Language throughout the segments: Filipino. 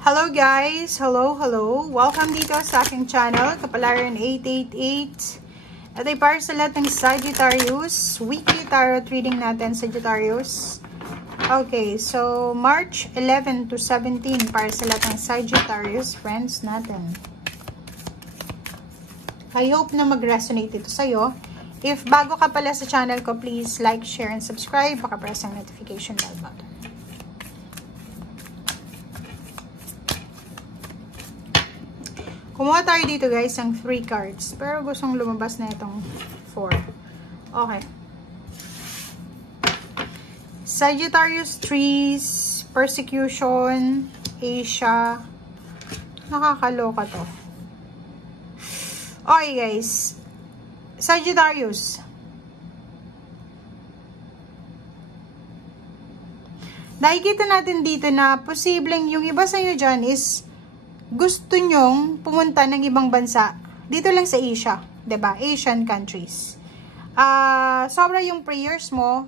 Hello guys! Hello! Welcome dito sa aking channel, Kapalaran 888. At ay para sa lahat ng Sagittarius, weekly tarot reading natin, Sagittarius. Okay, so March 11 to 17 para sa lahat ng Sagittarius friends natin. I hope na mag-resonate ito sa'yo. If bago ka pala sa channel ko, please like, share, and subscribe. Baka press ang notification bell button. Kumuha tayo dito guys ng 3 cards. Pero gustong lumabas na itong 4. Okay. Sagittarius trees, persecution, Asia. Nakakaloka to. Okay guys. Sagittarius. Nakikita natin dito na posibleng yung iba sa inyo dyan is gusto nyong pumunta ng ibang bansa dito lang sa Asia, 'di ba? Asian countries. Sobra yung prayers mo,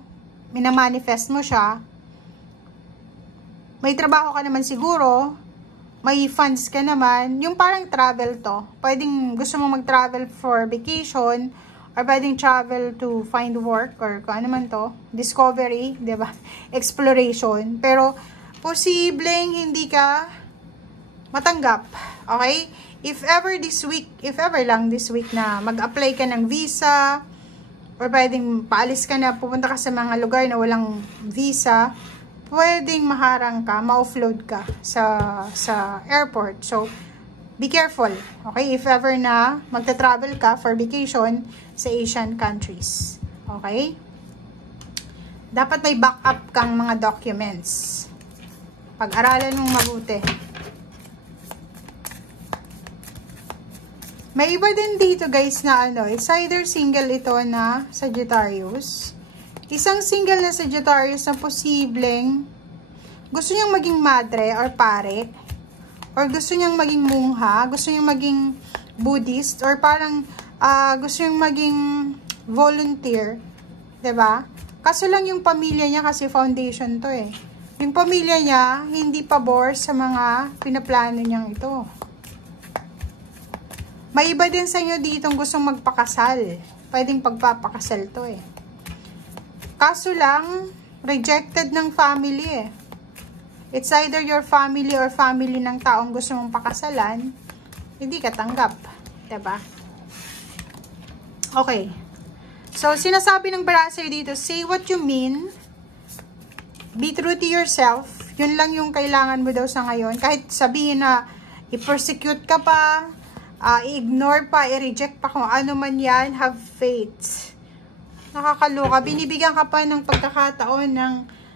minamanifest mo siya. May trabaho ka naman siguro, may funds ka naman, yung parang travel to. Pwedeng gusto mo mag-travel for vacation or pwedeng travel to find work or kung ano man to, discovery, 'di ba? Exploration. Pero posibleng hindi ka matanggap, okay? If ever lang this week na mag-apply ka ng visa, or pwedeng paalis ka na, pupunta ka sa mga lugar na walang visa, pwedeng maharang ka, ma-offload ka sa airport. So, be careful, okay? If ever na magta-travel ka for vacation sa Asian countries, okay? Dapat may backup kang mga documents. Pag-aralan mong mabuti. May iba din dito guys na it's either single ito na Sagittarius. Isang single na Sagittarius na posibleng gusto niyang maging madre or pare, or gusto niyang maging mungha, gusto niyang maging Buddhist, or parang gusto niyang maging volunteer, 'di ba? Kaso lang yung pamilya niya kasi foundation to eh. Yung pamilya niya hindi pabor sa mga pinaplano niyang ito. May iba din sa inyo ditong gustong magpakasal. Pwedeng pagpapakasal to eh. Kaso lang, rejected ng family eh. It's either your family or family ng taong gusto mong pakasalan, hindi ka tanggap. Diba? Okay. So, sinasabi ng Barasay dito, say what you mean, be true to yourself. Yun lang yung kailangan mo daw sa ngayon. Kahit sabihin na i-persecute ka pa, i-ignore pa, i-reject pa kung ano man yan, have faith. Nakakaloka. Binibigyan ka pa ng pagkakataon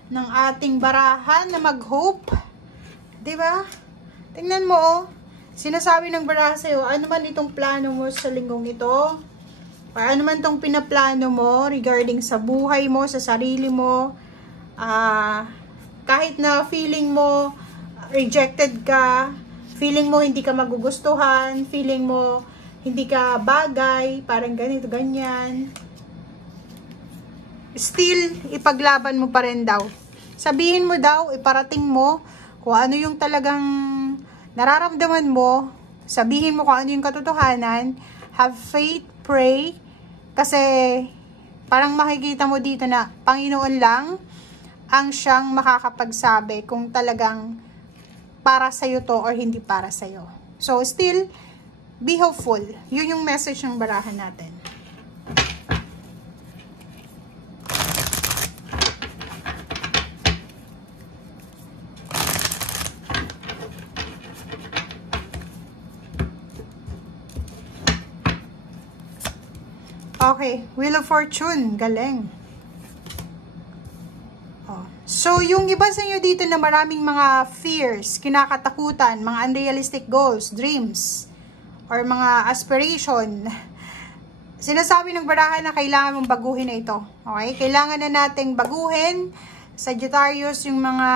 ng ating barahan na mag-hope. Diba? Tingnan mo, oh. Sinasabi ng baraha sa'yo, ano man itong plano mo sa linggong ito, or ano man itong pinaplano mo regarding sa buhay mo, sa sarili mo, kahit na feeling mo rejected ka, feeling mo hindi ka magugustuhan, feeling mo hindi ka bagay, parang ganito, ganyan. Still, ipaglaban mo pa rin daw. Sabihin mo daw, iparating mo kung ano yung talagang nararamdaman mo. Sabihin mo kung ano yung katotohanan. Have faith, pray. Kasi parang makikita mo dito na Panginoon lang ang siyang makakapagsabi kung talagang para sa'yo to or hindi para sa'yo. So, still, be hopeful. Yun yung message ng barahan natin. Okay, Wheel of Fortune. Galing. So, yung iba sa inyo dito na maraming mga fears, kinakatakutan, mga unrealistic goals, dreams, or mga aspiration, sinasabi ng barahan na kailangan mong baguhin na ito. Okay? Kailangan na nating baguhin, Sagittarius, yung mga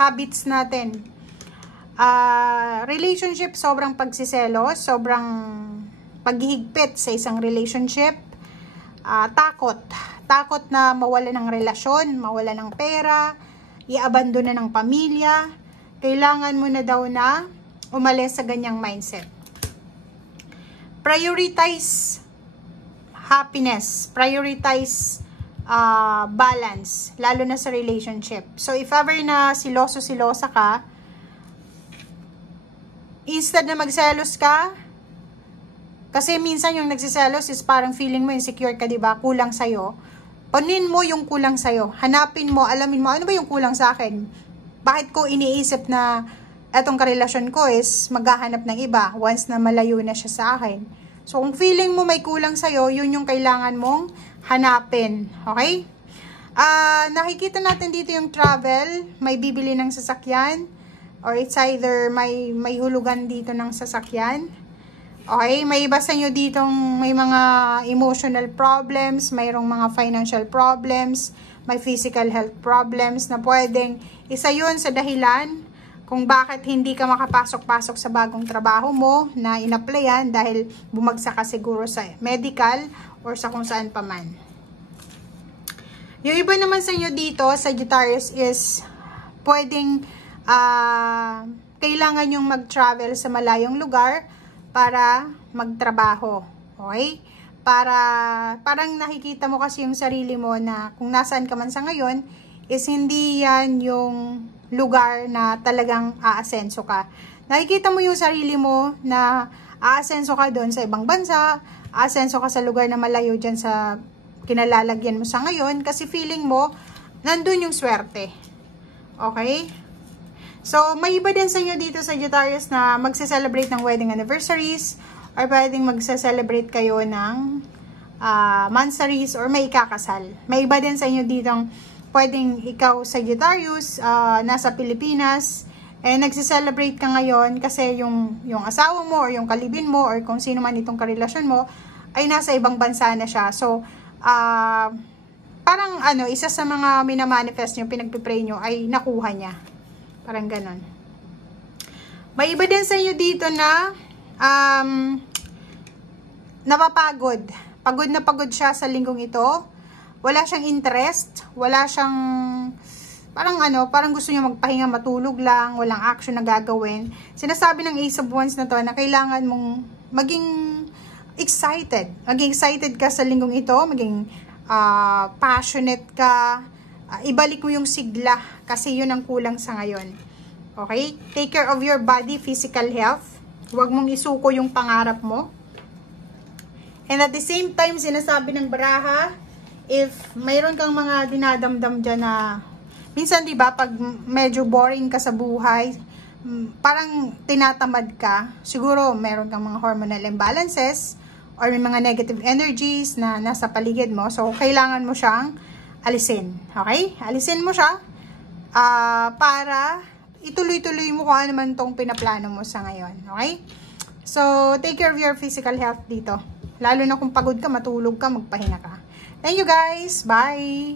habits natin. Relationship, sobrang pagsiselos, sobrang paghihigpit sa isang relationship, takot na mawala ng relasyon, mawala ng pera, i-abandon na ng pamilya. kailangan mo na daw na umalis sa ganyang mindset. Prioritize happiness. Prioritize balance. Lalo na sa relationship. So, if ever na silosa ka, instead na magselos ka, kasi minsan yung nagsiselos is parang feeling mo insecure ka, diba? Kulang sa'yo. Panin mo yung kulang sa'yo. Hanapin mo, alamin mo, ano ba yung kulang sa akin? Bakit ko iniisip na etong karelasyon ko is maghahanap ng iba once na malayo na siya sa akin? So, kung feeling mo may kulang sa'yo, yun yung kailangan mong hanapin. Okay? Nakikita natin dito yung travel, may bibili ng sasakyan, or it's either may hulugan dito ng sasakyan. Okay, may iba sa inyo ditong may mga emotional problems, mayroong mga financial problems, may physical health problems na pwedeng isa yun sa dahilan kung bakit hindi ka makapasok-pasok sa bagong trabaho mo na in-applyan dahil bumagsak ka siguro sa medical or sa kung saan pa man. Yung iba naman sa inyo dito, Sagittarius, is pwedeng kailangan yung mag-travel sa malayong lugar para magtrabaho. Okay? Parang nakikita mo kasi yung sarili mo na kung nasaan ka man sa ngayon, is hindi yan yung lugar na talagang aasenso ka. Nakikita mo yung sarili mo na aasenso ka doon sa ibang bansa, aasenso ka sa lugar na malayo dyan sa kinalalagyan mo sa ngayon, kasi feeling mo, nandun yung swerte. Okay? So, may iba din sa inyo dito, Sagittarius, na magse-celebrate ng wedding anniversaries or pwedeng magse-celebrate kayo ng monthsaries or may ikakasal. May iba din sa inyo dito pwedeng ikaw, Sagittarius, nasa Pilipinas, nagse-celebrate ka ngayon kasi yung asawa mo or yung kalibin mo or kung sino man itong karelasyon mo ay nasa ibang bansa na siya. So, parang isa sa mga minamanifest nyo, pinagpipray nyo ay nakuha niya. Parang ganon. May iba din sa inyo dito na napapagod. Pagod na pagod siya sa linggong ito. Wala siyang interest. Wala siyang parang gusto niya magpahinga, matulog lang. Walang action na gagawin. Sinasabi ng Ace of Wands na to na kailangan mong maging excited. Maging excited ka sa linggong ito. Maging passionate ka. Ibalik mo yung sigla kasi yun ang kulang sa ngayon. Okay? Take care of your body, physical health. Huwag mong isuko yung pangarap mo. And at the same time, sinasabi ng baraha, if mayroon kang mga dinadamdam dyan na minsan, di ba, pag medyo boring ka sa buhay, parang tinatamad ka, siguro meron kang mga hormonal imbalances or may mga negative energies na nasa paligid mo. So, kailangan mo siyang alisin. Okay? Alisin mo siya para ituloy-tuloy mo kung ano man tong pinaplano mo sa ngayon. Okay? So, take care of your physical health dito. Lalo na kung pagod ka, matulog ka, magpahinga ka. Thank you guys. Bye!